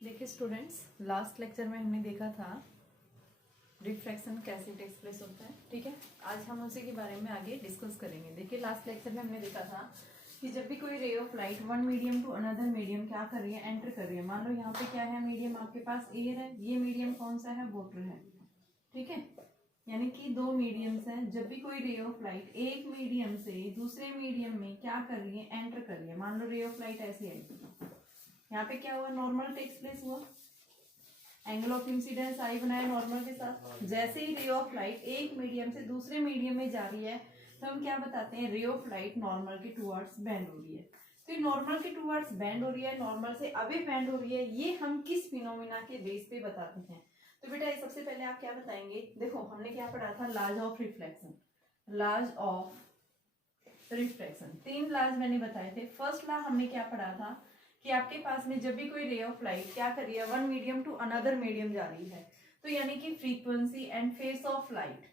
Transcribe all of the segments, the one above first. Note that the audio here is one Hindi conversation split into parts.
देखिए स्टूडेंट्स, लास्ट लेक्चर में हमने देखा था रिफ्रैक्शन कैसे टेक्स प्लेस होता है। ठीक है, आज हम उसी के बारे में आगे डिस्कस करेंगे। देखिए लास्ट लेक्चर में हमने देखा था कि जब भी कोई ray of light one medium to another medium क्या कर रही है, एंटर कर रही है। मान लो यहाँ पे क्या है, मीडियम आपके पास एयर है, ये मीडियम कौन सा है, वाटर है। ठीक है, यानी कि दो मीडियम्स हैं। जब भी कोई रे ऑफ लाइट एक मीडियम से दूसरे मीडियम में क्या कर रही है, एंटर कर रही है। मान लो रे ऑफ लाइट ऐसी आएगी, यहाँ पे क्या हुआ, नॉर्मल टेक्स प्लेस हुआ, एंगल ऑफ इंसिडेंस आई बनाया नॉर्मल के साथ। जैसे ही रे ऑफ लाइट एक मीडियम से दूसरे मीडियम में जा रही है तो हम क्या बताते हैं, रे ऑफ लाइट नॉर्मल के टुवर्ड्स बेंड हो रही है। तो नॉर्मल के टुवर्ड्स बेंड हो रही है, नॉर्मल से अवे बेंड हो रही है, ये हम किस फिनोमिना के बेस पे बताते हैं। तो बेटा सबसे पहले आप क्या बताएंगे, देखो हमने क्या पढ़ा था, laws of reflection. Laws of reflection तीन लॉज मैंने बताए थे। फर्स्ट लॉ हमने क्या पढ़ा था कि आपके पास में जब भी कोई रे ऑफ लाइट क्या कर रही है, one medium to another medium जा रही है, तो यानी कि frequency and phase of light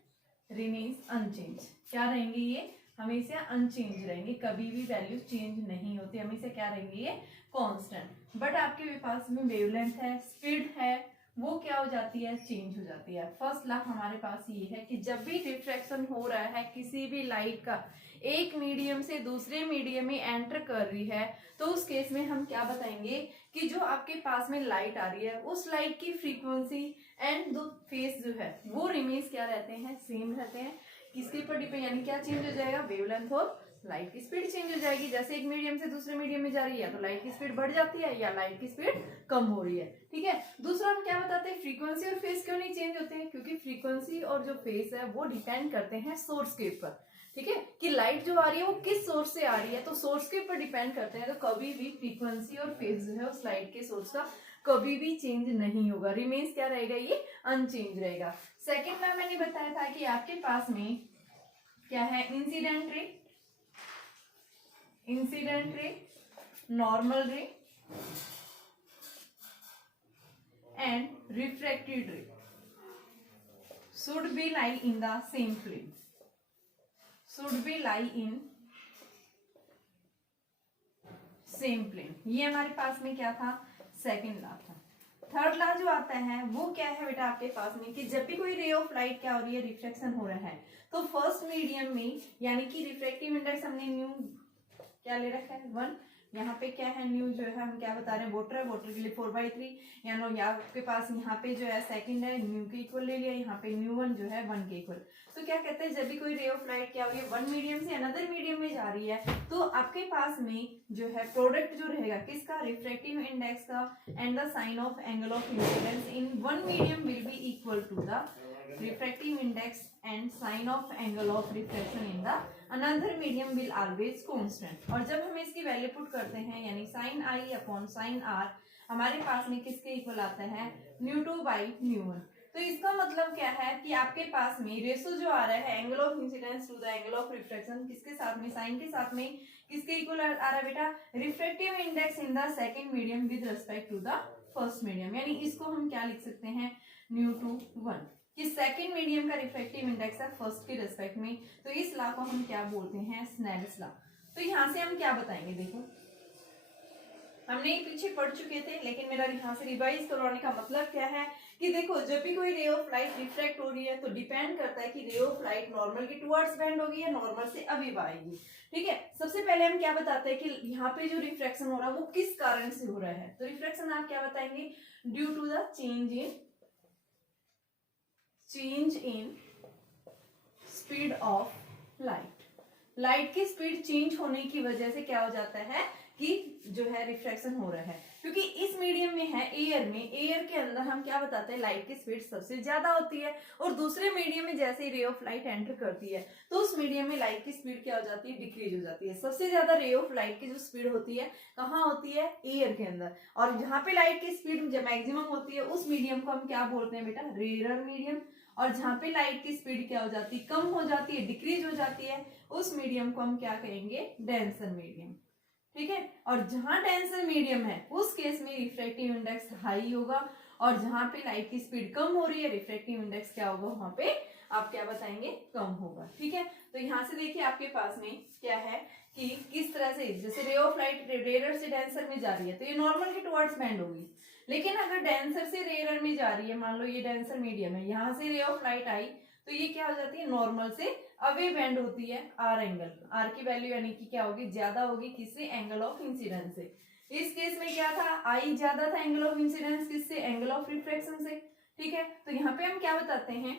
remains unchange. क्या रहेंगे, ये हमेशा अनचेंज रहेंगे, कभी भी वैल्यू चेंज नहीं होती, हमेशा क्या रहेंगे, ये कांस्टेंट। बट आपके पास में वेवलेंथ है, स्पीड है, वो क्या हो जाती है, चेंज हो जाती है। फर्स्ट लॉ हमारे पास ये है कि जब भी रिफ्रैक्शन हो रहा है किसी भी लाइट का, एक मीडियम से दूसरे मीडियम में एंटर कर रही है, तो उस केस में हम क्या बताएंगे कि जो आपके पास में लाइट आ रही है उस लाइट की फ्रीक्वेंसी एंड दो फेस जो है वो रिमेन्स क्या रहते हैं, सेम रहते हैं। किसके ऊपर डिपेंड, यानी क्या चेंज हो जाएगा, वेवलेंथ और लाइट की स्पीड चेंज हो जाएगी। जैसे एक मीडियम से दूसरे मीडियम में जा रही है तो लाइट की स्पीड बढ़ जाती है या लाइट की स्पीड कम हो रही है। ठीक है, दूसरा हम क्या बताते हैं, फ्रीक्वेंसी और फेस क्यों नहीं चेंज होते हैं, क्योंकि फ्रीक्वेंसी और जो फेस है वो डिपेंड करते हैं सोर्स के ऊपर। ठीक है, कि लाइट जो आ रही है वो किस सोर्स से आ रही है, तो सोर्स के ऊपर डिपेंड करते हैं। तो कभी भी फ्रीक्वेंसी और फेस जो है उस लाइट के सोर्स का कभी भी चेंज नहीं होगा, रिमेन्स क्या रहेगा, ये अनचेंज रहेगा। सेकेंड में मैंने बताया था कि आपके पास में क्या है, incident ray, incident ray, normal रे एंड रिफ्रैक्टेड रे should be lie in the same plane, should be lie in same plane. ये हमारे पास में क्या था, सेकंड लॉ था। थर्ड लॉ जो आता है वो क्या है बेटा आपके पास में, कि जब भी कोई रे ऑफ लाइट क्या हो रही है, रिफ्लेक्शन हो रहा है, तो फर्स्ट मीडियम में, यानी कि रिफ्रैक्टिव इंडेक्स हमने न्यू क्या ले रखा है, 1। यहाँ पे क्या है, न्यू जो है हम क्या बता रहे हैं, वाटर है, वाटर के लिए 4/3, यानी आपके पास यहाँ पे जो है सेकंड है, न्यू के इक्वल ले लिया, यहाँ पे न्यू 1 जो है 1 के इक्वल। तो क्या कहते हैं, जब भी कोई रे ऑफ लाइट क्या हो रही है, वन मीडियम से अनदर मीडियम में जा रही है, तो आपके पास में जो है प्रोडक्ट जो रहेगा किसका, रिफ्रैक्टिव इंडेक्स का and the sine of angle of incidence in one medium will be equal to the refractive index and sine of angle of reflection in the another medium will always constant. और जब हम इसकी वैल्यू पुट करते हैं, यानी sine I upon sine R हमारे पास में किसके इक्वल आता है, न्यू 2 बाई न्यू 1। तो इसका मतलब क्या है कि आपके पास में रेशो जो आ रहा है, angle of incidence to the angle of reflection, किसके साथ में, साइन के साथ में, किसके इक्वल आ रहा है बेटा, refractive index in the second medium with respect to the first medium. यानी इसको हम क्या लिख सकते हैं, न्यू 1, कि सेकंड मीडियम का रिफ्रैक्टिव इंडेक्स है फर्स्ट के रिस्पेक्ट में। तो इस लॉ को हम क्या बोलते हैं, स्नेल्स लॉ। तो यहाँ से हम क्या बताएंगे, देखो हमने ये पीछे पढ़ चुके थे, लेकिन मेरा यहाँ से रिवाइज करवाने का मतलब क्या है कि देखो जब भी कोई रे ऑफ लाइट रिफ्रैक्ट हो रही है तो डिपेंड करता है कि रे ऑफ लाइट नॉर्मल के टुवर्ड्स बेंड होगी या नॉर्मल से अबव आएगी। ठीक है, सबसे पहले हम क्या बताते हैं कि यहाँ पे जो रिफ्रैक्शन हो रहा है वो किस कारण से हो रहा है। तो रिफ्रैक्शन आप क्या बताएंगे, due to the change in speed of light. Light की स्पीड चेंज होने की वजह से क्या हो जाता है कि जो है रिफ्रैक्शन हो रहा है, क्योंकि इस मीडियम में है एयर में, एयर के अंदर हम क्या बताते हैं, लाइट की स्पीड सबसे ज्यादा होती है, और दूसरे मीडियम में जैसे रे ऑफ लाइट एंटर करती है तो उस मीडियम में लाइट की स्पीड क्या हो जाती है, डिक्रीज हो जाती है। सबसे ज्यादा रे ऑफ लाइट की जो स्पीड होती है कहाँ होती है, एयर के अंदर, और जहाँ पे लाइट की स्पीड जब मैक्सिमम होती है उस मीडियम को हम क्या बोलते हैं बेटा, रेयर मीडियम। और जहाँ पे लाइट की स्पीड क्या हो जाती है, कम हो जाती है, डिक्रीज हो जाती है, उस मीडियम को हम क्या कहेंगे, डेंसर मीडियम। ठीक है, और जहां डेंसर मीडियम है उस केस में रिफ्रैक्टिव इंडेक्स हाई होगा, और जहां पे लाइट की स्पीड कम हो रही है रिफ्रैक्टिव इंडेक्स क्या होगा, वहां पे आप क्या बताएंगे, कम होगा। ठीक है, तो यहाँ से देखिए आपके पास में क्या है कि किस तरह से, जैसे रे ऑफ लाइट रेयर से डेंसर में जा रही है तो ये नॉर्मल के टुवर्ड्स बेंड होगी, लेकिन अगर डेंसर से रेयर में जा रही है, मान लो ये डेंसर मीडियम है, यहाँ से रे ऑफ लाइट आई तो ये क्या हो जाती है, नॉर्मल से अवे बेंड होती है आर एंगल, आर की वैल्यू यानी कि क्या होगी, ज्यादा होगी किससे, एंगल ऑफ इंसिडेंस से। इस केस में क्या था, आई ज्यादा था एंगल ऑफ इंसिडेंस किससे, एंगल ऑफ रिफ्रैक्शन से। ठीक है, तो यहाँ पे हम क्या बताते हैं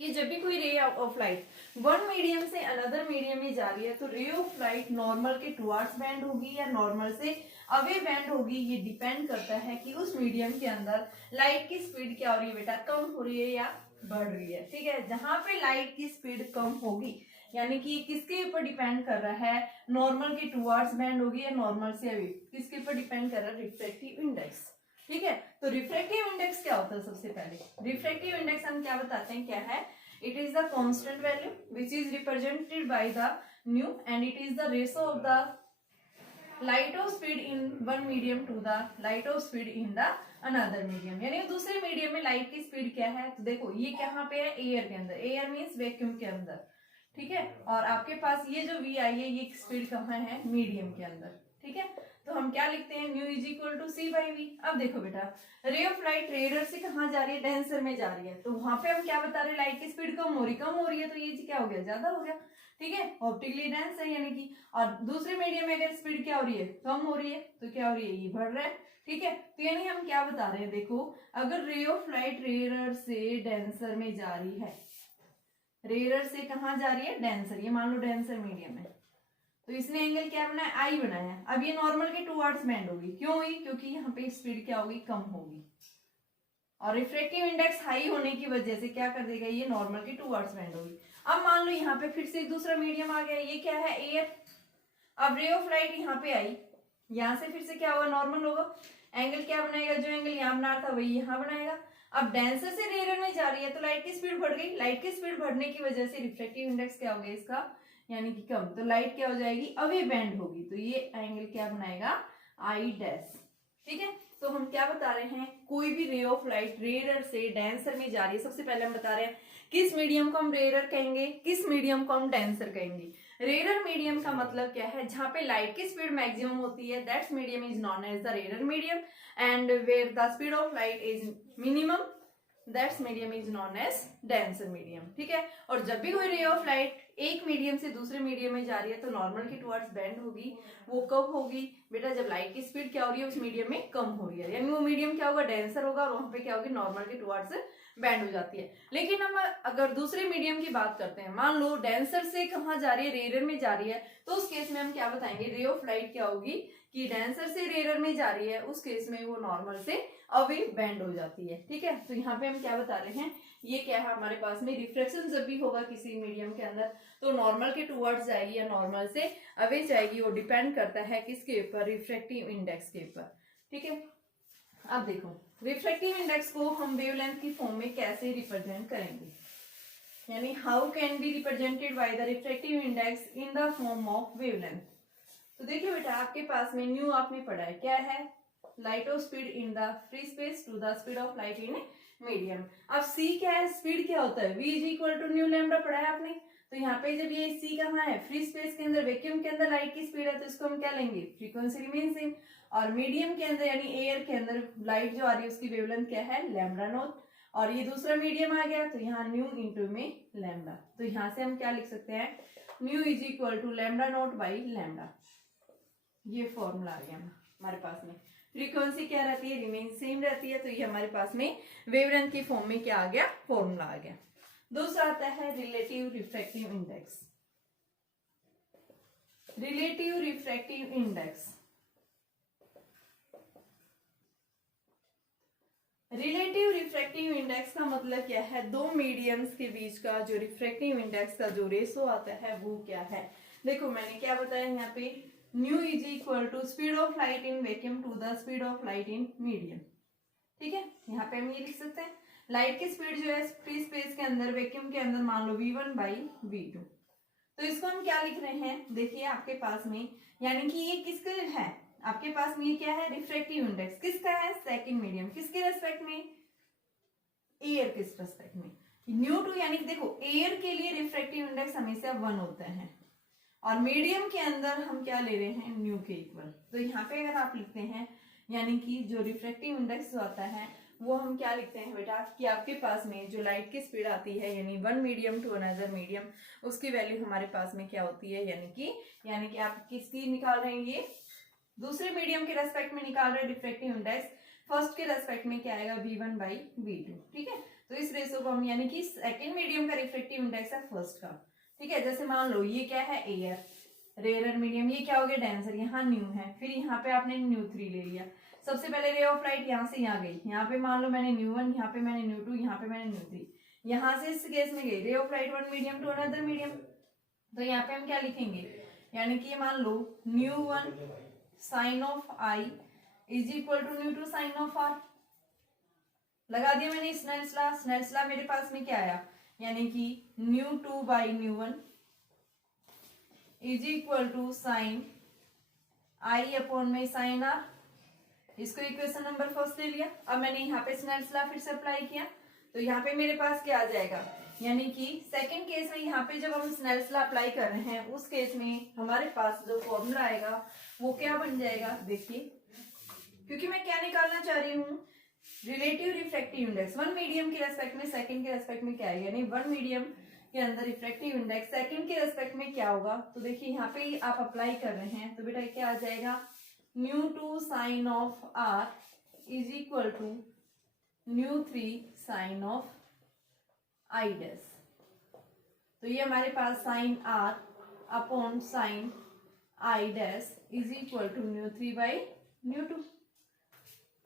कि जब भी कोई ray of light one medium से अनदर मीडियम में जा रही है तो रे ऑफ लाइट नॉर्मल के टुवर्ड्स बेंड होगी या नॉर्मल से अवे बेंड होगी, ये डिपेंड करता है कि उस मीडियम के अंदर लाइट की स्पीड क्या हो रही है बेटा, कम हो रही है या बढ़ रही है। ठीक है, जहां पे लाइट की स्पीड कम होगी यानी कि किसके ऊपर डिपेंड कर रहा है, नॉर्मल के टुवर्ड्स बेंड होगी या नॉर्मल से अवे, किसके ऊपर डिपेंड कर रहा है, रिफ्रैक्टिव इंडेक्स। ठीक है, तो रिफ्रैक्टिव इंडेक्स क्या होता है, सबसे पहले रिफ्रैक्टिव इंडेक्स हम क्या बताते हैं, क्या है, it is the constant value which is represented by the nu and it is the ratio of the light of speed in one medium to the light of speed in the another medium, यानी दूसरे मीडियम में लाइट की स्पीड क्या है, तो देखो ये कहाँ पे है, एयर के अंदर, एयर मीन्स वैक्यूम के अंदर। ठीक है, और आपके पास ये जो वी आई है ये स्पीड कहाँ है, मीडियम के अंदर। ठीक है, तो हम क्या लिखते हैं, nu is equal to C by V. अब देखो बेटा, रे ऑफ लाइट रेयर से कहाँ जा रही है, डेंसर में जा रही है, तो वहां पे हम क्या बता रहे हैं, लाइट की स्पीड कम हो रही है, तो ये क्या हो गया, ज्यादा हो गया। ठीक है, ऑप्टिकली डेंस है यानी कि, और दूसरे मीडियम में अगर स्पीड क्या हो रही है, कम हो रही है, तो क्या हो रही है, ये बढ़ रहा है। ठीक है, तो यानी हम क्या बता रहे हैं, देखो अगर रे ऑफ लाइट रेयर से डेंसर में जा रही है, रेयर से कहाँ जा रही है, डेंसर, ये मान लो डेंसर मीडियम है, तो इसने एंगल क्या बनाया, आई बनाया। अब ये नॉर्मल के टुवर्ड्स बेंड होगी, क्यों हुई, क्योंकि यहाँ पे स्पीड क्या होगी, कम होगी, और रिफ्रैक्टिव इंडेक्स हाई होने की वजह से क्या कर देगा, ये नॉर्मल के टुवर्ड्स बेंड होगी। अब मान लो यहाँ पे फिर से एक दूसरा मीडियम आ गया, ये क्या है, एयर। अब रे ऑफ लाइट यहाँ पे आई, यहाँ से फिर से क्या होगा, नॉर्मल होगा, एंगल क्या बनाएगा, जो एंगल यहाँ बना था वही यहाँ बनाएगा। अब डेंसर से रेयर में जा रही है तो लाइट की स्पीड बढ़ गई, लाइट की स्पीड बढ़ने की वजह से रिफ्रैक्टिव इंडेक्स क्या हो गया इसका, यानी कि कम, तो लाइट क्या हो जाएगी, अवे बेंड होगी, तो ये एंगल क्या बनाएगा, आई डैश। ठीक है, तो हम क्या बता रहे हैं, कोई भी रे ऑफ लाइट रेयर से डेंसर में जा रही है, सबसे पहले हम बता रहे हैं किस मीडियम को हम रेयर कहेंगे, किस मीडियम को हम डेंसर कहेंगे। रेयर मीडियम का मतलब क्या है, जहां पे लाइट की स्पीड मैक्सिमम होती है, that's medium is known as the rare medium, and where the speed of light is minimum, that's medium is known as denser medium. ठीक है, और जब भी कोई रे ऑफ लाइट एक मीडियम से दूसरे मीडियम में जा रही है तो नॉर्मल की टुवर्ड्स बेंड होगी, वो कब होगी बेटा, जब लाइट की स्पीड क्या हो रही है उस मीडियम में कम हो रही है, यानी वो मीडियम क्या होगा, डेंसर होगा, और वहां पे क्या होगी, नॉर्मल की टुवर्ड्स बैंड हो जाती है। लेकिन हम अगर दूसरे मीडियम की बात करते हैं, मान लो डेंसर से कहाँ जा रही है, रेयर में जा रही है, तो उस केस में हम क्या बताएंगे, रे ऑफ लाइट क्या होगी कि डेंसर से रेयर में जा रही है, उस केस में वो नॉर्मल से अवे बेंड हो जाती है। ठीक है, तो यहाँ पे हम क्या बता रहे हैं, ये क्या है हमारे पास में, रिफ्रैक्शन जब भी होगा किसी मीडियम के अंदर तो नॉर्मल के टुवर्ड्स जाएगी या नॉर्मल से अवे जाएगी, वो डिपेंड करता है किसके ऊपर, रिफ्रैक्टिव इंडेक्स के ऊपर। ठीक है, अब देखो रिफ्रैक्टिव इंडेक्स को हम वेवलेंथ की फॉर्म में कैसे रिप्रेजेंट करेंगे, यानी how can be represented by the refractive index in the form of wavelength. तो देखिए बेटा, आपके पास में न्यू आपने पढ़ा है, क्या है, light of speed in the free space to the speed of light in medium. अब सी क्या है, स्पीड क्या होता है, v is equal to nu lambda पढ़ा है आपने, तो यहाँ पे जब ये सी कहाँ है, फ्री स्पेस के अंदर, वैक्यूम के अंदर लाइट की स्पीड है, तो इसको हम क्या लेंगे, फ्रीक्वेंसी रिमेन सेम, और मीडियम के अंदर यानी एयर के अंदर लाइट जो आ रही है उसकी वेवलेंथ क्या है, लैम्डा नॉट, और ये दूसरा मीडियम आ गया तो यहाँ न्यू इंटू में लैम्डा, तो यहाँ से हम क्या लिख सकते हैं, nu is equal to lambda naught by lambda, ये फॉर्मूला आ गया हमारे पास में। फ्रीक्वेंसी क्या रहती है, रिमेन सेम रहती है, तो ये हमारे पास में वेवलेंथ की फॉर्म में क्या आ गया, फॉर्मूला आ गया। दूसरा आता है relative refractive index. Relative refractive index, relative refractive index का मतलब क्या है, दो मीडियम्स के बीच का जो रिफ्रैक्टिव इंडेक्स का जो रेशो आता है वो क्या है। देखो मैंने क्या बताया यहाँ पे, nu is equal to speed of light in vacuum to the speed of light in medium. ठीक है, यहाँ पे हम ये लिख सकते हैं, लाइट की स्पीड जो है फ्री स्पेस के अंदर, वैक्यूम के अंदर मान लो v1 बाई v2, तो इसको हम क्या लिख रहे हैं, देखिए आपके पास में, यानी कि ये किसका है, आपके पास में ये क्या है, रिफ्रैक्टिव इंडेक्स किसका है, सेकंड मीडियम, किसके रेस्पेक्ट में, एयर के रेस्पेक्ट में, ν2 यानी कि देखो एयर के लिए रिफ्रैक्टिव इंडेक्स हमेशा 1 होता है और मीडियम के अंदर हम क्या ले रहे हैं न्यू के इक्वल। तो यहाँ पे अगर आप लिखते हैं यानी कि जो रिफ्रैक्टिव इंडेक्स जो आता है वो हम क्या लिखते हैं बेटा कि आपके पास में जो लाइट की स्पीड आती है यानी one medium to another medium, उसकी वैल्यू हमारे पास में क्या होती है यानी कि आप किसकी निकाल रहे हैं, ये दूसरे मीडियम के रेस्पेक्ट में निकाल रहे हैं रिफ्रैक्टिव इंडेक्स, फर्स्ट के रेस्पेक्ट में क्या आएगा v1/v2। ठीक है, तो इस रेशो को हम यानी कि सेकंड मीडियम का रिफ्रैक्टिव इंडेक्स है फर्स्ट का। ठीक है, जैसे मान लो ये क्या है एयर, रेयर मीडियम, ये क्या हो गया डेंसर, यहाँ न्यू है, फिर यहाँ पे आपने ν3 ले लिया। सबसे पहले रे ऑफ लाइट यहाँ से यहाँ गई, यहाँ पे मान लो मैंने ν1, यहाँ पे मैंने ν2, यहाँ पे मैंने ν3, यहाँ से इस केस में गई ray of light one medium to another medium. तो यहाँ पे हम क्या लिखेंगे यानी कि मान लो ν1 sine of I is equal to ν2 sine of R। लगा दिया मैंने स्नेल्स लॉ। स्नेल्स लॉ मेरे पास में क्या आया यानी कि ν2/ν1 is equal to sine I upon में साइन R। इसको इक्वेशन नंबर फर्स्ट ले लिया। अब मैंने यहाँ पे स्नेल्स लॉ फिर से अप्लाई किया तो यहाँ पे मेरे पास क्या आ जाएगा यानी कि सेकंड केस में यहाँ पे जब हम स्नेल्स लॉ अप्लाई कर रहे हैं उस केस में हमारे पास जो फॉर्मूला आएगा वो क्या बन जाएगा, देखिए क्योंकि मैं क्या निकालना चाह रही हूँ relative refractive index, one medium के रेस्पेक्ट में सेकंड के रेस्पेक्ट में क्या है यानी वन मीडियम के अंदर रिफ्रैक्टिव इंडेक्स सेकंड के रेस्पेक्ट में क्या होगा। तो देखिए यहाँ पे आप अप्लाई कर रहे हैं तो बेटा क्या आ जाएगा ν2 sine of R is equal to ν3 sine of I dash. तो ये हमारे पास sine R upon sine I dash is equal to ν3/ν2।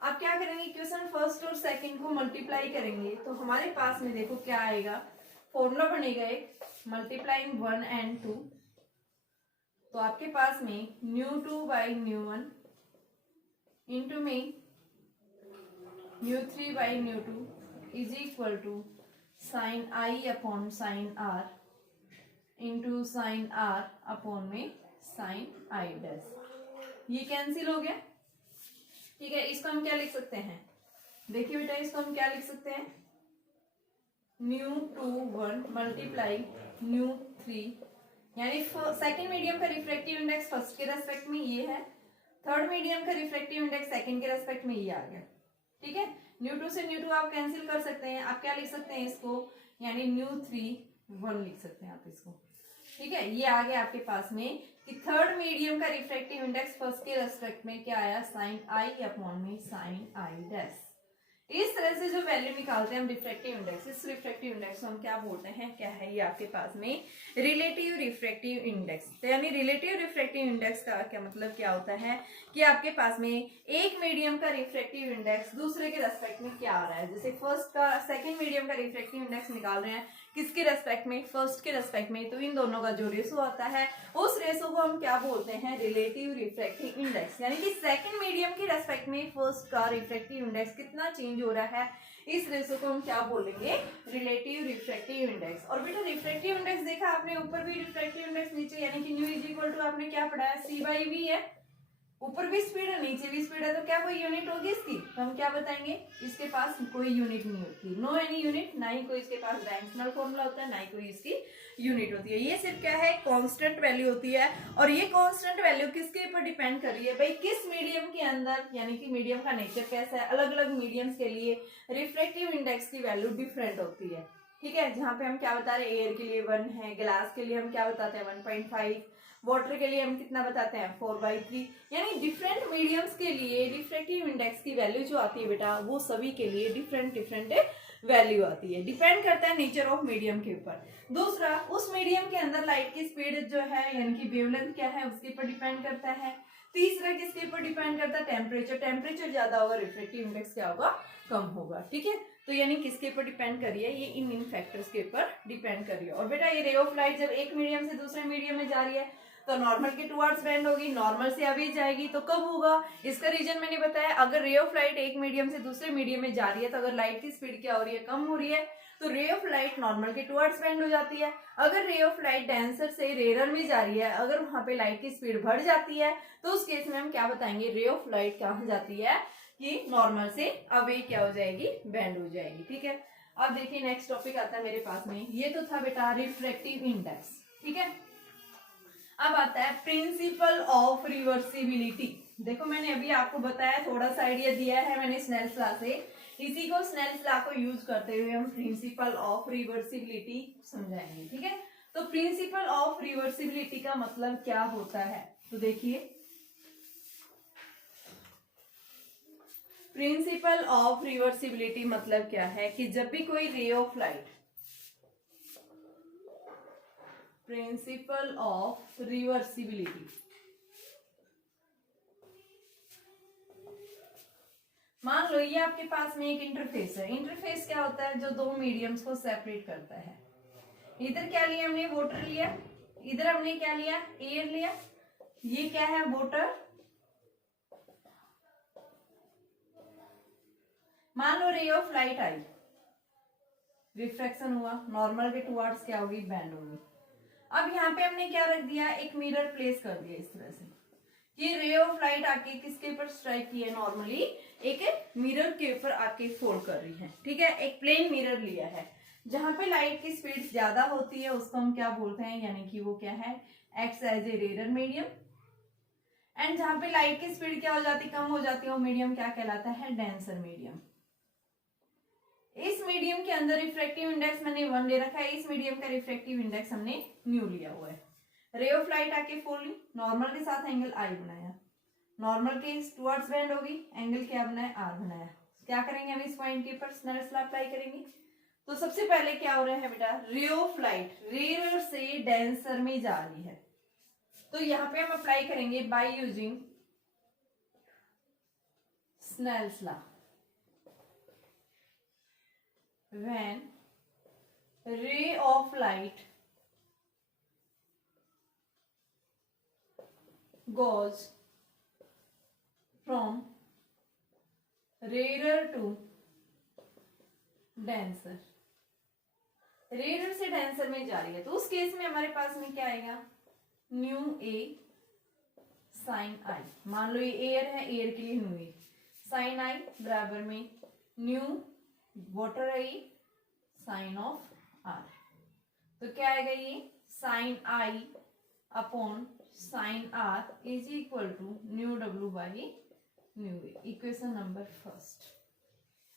आप क्या करेंगे इक्वेशन फर्स्ट और सेकंड को मल्टीप्लाई करेंगे तो हमारे पास में देखो क्या आएगा, फॉर्मूला बनेगा एक मल्टीप्लाइंग 1 and 2। तो आपके पास में ν2/ν1 इंटू में ν3/ν2 is equal to sine I upon sine R into sine R upon में साइन I डैश। ये कैंसिल हो गया। ठीक है, इसको हम क्या लिख सकते हैं, देखिए बेटा इसको हम क्या लिख सकते हैं ν2/1 मल्टीप्लाई ν3 यानी सेकंड मीडियम का रिफ्रैक्टिव इंडेक्स फर्स्ट के रेस्पेक्ट में ये है, थर्ड मीडियम का रिफ्रैक्टिव इंडेक्स सेकंड के रेस्पेक्ट में ये आ गया। ठीक है, ν2 से ν2 आप कैंसिल कर सकते हैं, आप क्या लिख सकते हैं इसको यानी ν3/1 लिख सकते हैं आप इसको। ठीक है, ये आ गया आपके पास में कि थर्ड मीडियम का रिफ्रैक्टिव इंडेक्स फर्स्ट के रेस्पेक्ट में क्या आया साइन I अपॉन में साइन I डैश। इस तरह से जो वैल्यू निकालते हैं हम रिफ्रैक्टिव इंडेक्स, इस रिफ्रैक्टिव इंडेक्स को हम क्या बोलते हैं, क्या है ये आपके पास में रिलेटिव रिफ्रैक्टिव इंडेक्स। तो यानी रिलेटिव रिफ्रैक्टिव इंडेक्स का क्या मतलब क्या होता है कि आपके पास में एक मीडियम का रिफ्रैक्टिव इंडेक्स दूसरे के रेस्पेक्ट में क्या आ रहा है। जैसे फर्स्ट का सेकंड मीडियम का रिफ्रैक्टिव इंडेक्स निकाल रहे हैं किसके रेस्पेक्ट में, फर्स्ट के रेस्पेक्ट में, तो इन दोनों का जो रेशो आता है उस रेशो को हम क्या बोलते हैं रिलेटिव रिफ्रैक्टिव इंडेक्स। यानी कि सेकंड मीडियम के रेस्पेक्ट में फर्स्ट का रिफ्रैक्टिव इंडेक्स कितना चेंज हो रहा है, इस रेशो को हम क्या बोलेंगे रिलेटिव रिफ्रैक्टिव इंडेक्स। और बेटा रिफ्रैक्टिव इंडेक्स देखा आपने, ऊपर भी रिफ्रैक्टिव इंडेक्स नीचे यानी कि न्यू इज इक्वल टू आपने क्या पढ़ा है C/V है, ऊपर भी स्पीड है नीचे भी स्पीड है, तो क्या कोई यूनिट होगी इसकी, तो हम क्या बताएंगे इसके पास कोई यूनिट नहीं होती, नो एनी यूनिट, ना ही कोई इसके पास डायमेंशनल फॉर्मूला होता है, ना ही कोई इसकी यूनिट होती है। ये सिर्फ क्या है कांस्टेंट वैल्यू होती है। और ये कांस्टेंट वैल्यू किसके ऊपर डिपेंड कर रही है भाई, किस मीडियम के अंदर, यानी कि मीडियम का नेचर कैसा है। अलग अलग मीडियम्स के लिए रिफ्रैक्टिव इंडेक्स की वैल्यू डिफरेंट होती है। ठीक है, जहाँ पे हम क्या बता रहे हैं एयर के लिए 1 है, ग्लास के लिए हम क्या बताते हैं 1.5, वाटर के लिए हम कितना बताते हैं 4/3। यानी डिफरेंट मीडियम्स के लिए रिफ्रैक्टिव इंडेक्स की वैल्यू जो आती है बेटा वो सभी के लिए डिफरेंट वैल्यू आती है, डिपेंड करता है नेचर ऑफ मीडियम के ऊपर। दूसरा, उस मीडियम के अंदर लाइट की स्पीड जो है यानी कि वेवलेंथ क्या है उसके ऊपर डिपेंड करता है। तीसरा किसके ऊपर डिपेंड करता है टेम्परेचर, टेम्परेचर ज्यादा होगा रिफ्रैक्टिव इंडेक्स क्या होगा कम होगा। ठीक है, तो यानी किसके ऊपर डिपेंड कर रही है, ये इन फैक्टर्स के ऊपर डिपेंड कर रही है। और बेटा ये रे ऑफ लाइट जब एक मीडियम से दूसरे मीडियम में जा रही है तो नॉर्मल के टुवर्ड्स बेंड होगी, नॉर्मल से अभी जाएगी, तो कब होगा इसका रीजन मैंने बताया। अगर रे ऑफ लाइट एक मीडियम से दूसरे मीडियम में जा रही है तो अगर लाइट की स्पीड क्या हो रही है कम हो रही है तो रे ऑफ लाइट नॉर्मल के टुवर्ड्स बेंड हो जाती है। अगर रे ऑफ लाइट डेंसर से रेयर में जा रही है, अगर वहां पे लाइट की स्पीड बढ़ जाती है तो उस केस में हम क्या बताएंगे रे ऑफ लाइट कहाँ जाती है कि नॉर्मल से अवे क्या हो जाएगी बेंड हो जाएगी। ठीक है, अब देखिए नेक्स्ट टॉपिक आता है मेरे पास में, ये तो था बेटा रिफ्रैक्टिव इंडेक्स, ठीक है। अब आता है प्रिंसिपल ऑफ रिवर्सिबिलिटी। देखो मैंने अभी आपको बताया, थोड़ा सा आइडिया दिया है मैंने स्नेल्स लॉ से, इसी को स्नेल्स लॉ को यूज करते हुए हम प्रिंसिपल ऑफ रिवर्सिबिलिटी समझाएंगे, ठीक है। तो प्रिंसिपल ऑफ रिवर्सिबिलिटी का मतलब क्या होता है, तो देखिए प्रिंसिपल ऑफ रिवर्सिबिलिटी मतलब क्या है कि जब भी कोई ray of light, principal of reversibility, मान लो ये आपके पास में एक इंटरफेस है। इंटरफेस क्या होता है, जो दो मीडियम्स को सेपरेट करता है। इधर क्या लिया हमने, वाटर लिया, इधर हमने क्या लिया, एयर लिया। ये क्या है, वाटर। मान लो रे ऑफ लाइट आई, रिफ्रैक्शन हुआ, नॉर्मल के टुवर्ड्स क्या होगी, बैंड होगी। अब यहाँ पे हमने क्या रख दिया, एक मिरर प्लेस कर दिया इस तरह से कि रे ऑफ लाइट आके किसके ऊपर स्ट्राइक की है, नॉर्मली एक मिरर के ऊपर आके फोल्ड कर रही है, ठीक है। एक प्लेन मिरर लिया है, जहां पे लाइट की स्पीड ज्यादा होती है उसको हम क्या बोलते हैं, यानी कि वो क्या है, act as a rare medium. And जहां पे लाइट की स्पीड क्या हो जाती, कम हो जाती है, वो मीडियम क्या कहलाता है, डेंसर मीडियम। इस मीडियम के अंदर रिफ्रैक्टिव इंडेक्स मैंने 1 ले रखा है, इस मीडियम का रिफ्रैक्टिव इंडेक्स हमने न्यू लिया हुआ है। रे ऑफ लाइट आके फोल ली, नॉर्मल के साथ एंगल आई बनाया, नॉर्मल के टुवर्ड्स बेंड होगी, एंगल क्या बनाया, आर बनाया। क्या करेंगे हम, इस पॉइंट के ऊपर स्नेल्स लॉ अप्लाई करेंगे। तो सबसे पहले क्या हो रहा है बेटा, रे ऑफ लाइट रेयर से डेंसर में जा रही है, तो यहाँ पे हम अप्लाई करेंगे by using Snell's law. When ray of light goes from rarer to denser, rare से डेंसर में जा रही है, तो उस केस में हमारे पास में क्या आएगा, न्यू ए साइन आई। मान लो ये एयर है, एयर के लिए न्यू ए साइन आई बराबर में nu water I sine of R. तो क्या आएगा, ये sine I upon sine R is equal to nu W by nu A. Equation number first.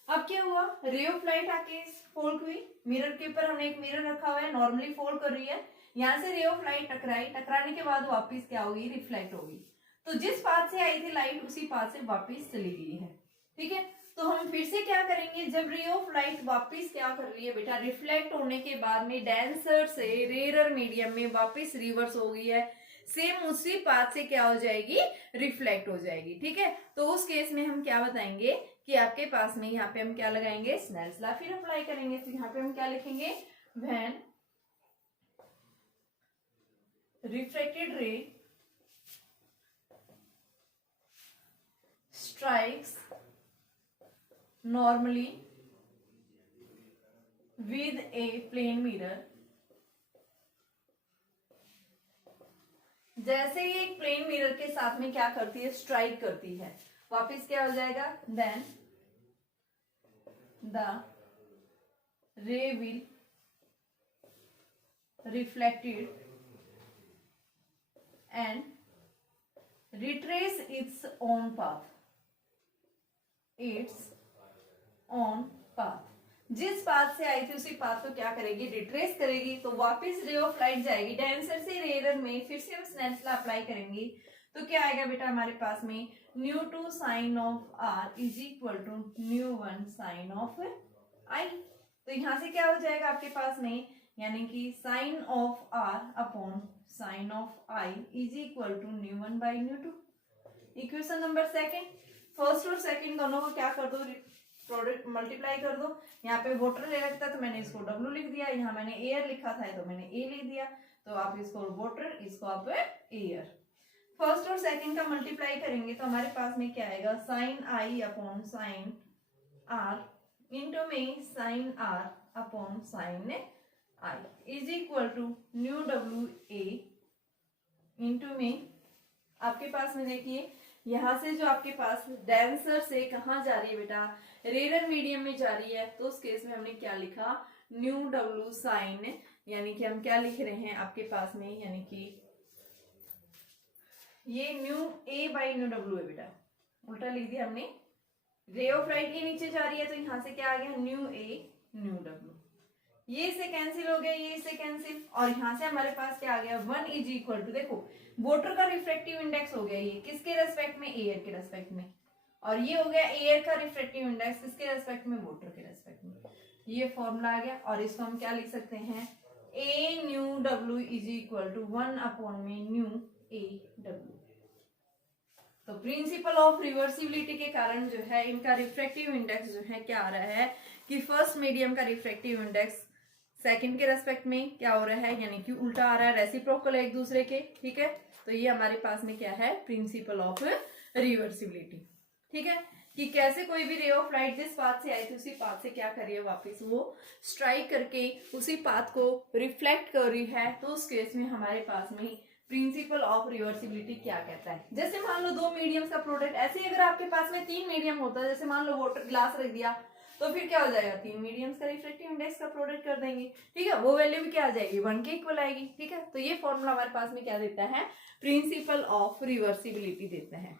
अब क्या हुआ, रे ऑफ लाइट आके फोल्ड हुई, मिरर के ऊपर हमने एक मिरर रखा हुआ है, नॉर्मली फोल्ड कर रही है, यहां से रे ऑफ लाइट टकराई, टकराने के बाद वापस क्या होगी, रिफ्लेक्ट होगी। तो जिस पाथ से आई थी लाइट उसी पाथ से वापस चली गई है, ठीक है। तो हम फिर से क्या करेंगे, जब रे ऑफ लाइट वापस क्या कर रही है बेटा, रिफ्लेक्ट होने के बाद में डेंसर से रेयर मीडियम में वापस रिवर्स हो गई है, सेम उसी पाथ से क्या हो जाएगी, रिफ्लेक्ट हो जाएगी, ठीक है। तो उस केस में हम क्या बताएंगे कि आपके पास में यहाँ पे हम क्या लगाएंगे, स्नेल्स लॉ फिर अप्लाई करेंगे। तो यहाँ पे हम क्या लिखेंगे, व्हेन रिफ्रैक्टेड रे strikes normally with a plane mirror, जैसे ही एक प्लेन मिरर के साथ में क्या करती है, स्ट्राइक करती है, वापस क्या हो जाएगा, then the ray will reflected and retrace its own path, its own path। जिस पाथ से आई थी उसी पाथ को क्या करेगी, रिट्रेस करेगी, तो वापस रे ऑफ लाइट जाएगी डेंसर से रेयर में, फिर से हम स्नेल्स लॉ अप्लाई करेंगे। तो क्या आएगा बेटा हमारे पास में, nu two sine of R is equal to nu one sine of I. तो यहां से क्या हो जाएगा आपके पास में, यानी कि sine of R upon sine of I is equal to nu one by nu two. Equation number second, first और सेकेंड दोनों को क्या कर दो, प्रोडक्ट मल्टीप्लाई कर दो। यहाँ पे वाटर ले रखता तो मैंने इसको W लिख दिया, यहाँ मैंने एयर लिखा था तो मैंने A लिख दिया, तो आप इसको वाटर, इसको आप एयर। फर्स्ट और सेकेंड का मल्टीप्लाई करेंगे तो हमारे पास में क्या आएगा, sine I upon sine R into में sine R upon sine I is equal to nu W A into में आपके पास में देखिए यहाँ से जो आपके पास डेंसर से कहाँ जा रही है बेटा, रेयर मीडियम में जा रही है, तो उस केस में हमने क्या लिखा, न्यू डब्ल्यू साइन, यानी कि हम क्या लिख रहे हैं आपके पास में, यानी कि ये new A by new W है बेटा, उल्टा लिख दिया हमने। रे ऑफ लाइट ये नीचे जा रही है तो यहाँ से क्या आ गया, न्यू ए न्यू डब्ल्यू, ये इससे कैंसिल हो गया, ये इससे कैंसिल, और यहाँ से हमारे पास क्या आ गया, 1 इज इक्वल टू, देखो वाटर का रिफ्रेक्टिव इंडेक्स हो गया ये किसके रेस्पेक्ट में, एयर के रेस्पेक्ट में, और ये हो गया एयर का रिफ्रेक्टिव इंडेक्स किसके रेस्पेक्ट में, वाटर के रेस्पेक्ट में। ये फॉर्मूला आ गया, और इसको हम क्या लिख सकते हैं, A nu W is equal to 1 upon में न्यू ए डब्ल्यू। तो प्रिंसिपल ऑफ रिवर्सिबिलिटी के कारण जो है इनका रिफ्रेक्टिव इंडेक्स जो है क्या आ रहा है कि फर्स्ट मीडियम का रिफ्रेक्टिव इंडेक्स सेकंड के रेस्पेक्ट में क्या हो रहा है, यानी कि उल्टा आ रहा है, रेसिप्रोकल है एक दूसरे के, ठीक है। तो ये हमारे पास में क्या है, प्रिंसिपल ऑफ रिवर्सिबिलिटी, ठीक है, कि कैसे कोई भी रे ऑफ लाइट जिस पाथ से आई थी उसी पाथ से क्या कर रही है, वापस वो स्ट्राइक करके उसी पाथ को रिफ्लेक्ट कर रही है। तो उस केस में हमारे पास में प्रिंसिपल ऑफ रिवर्सिबिलिटी क्या कहता है, जैसे मान लो दो मीडियम्स का प्रोडक्ट, ऐसे ही अगर आपके पास में 3 मीडियम होता है, जैसे मान लो वाटर ग्लास रख दिया, तो फिर क्या हो जाएगा, 3 मीडियम्स का रिफ्रेक्टिव इंडेक्स का प्रोडक्ट कर देंगे, ठीक है, वो वैल्यू भी क्या आ जाएगी, 1 के इक्वल आएगी, ठीक है। तो ये फॉर्मूला हमारे पास में क्या देता है, प्रिंसिपल ऑफ रिवर्सिबिलिटी देता है।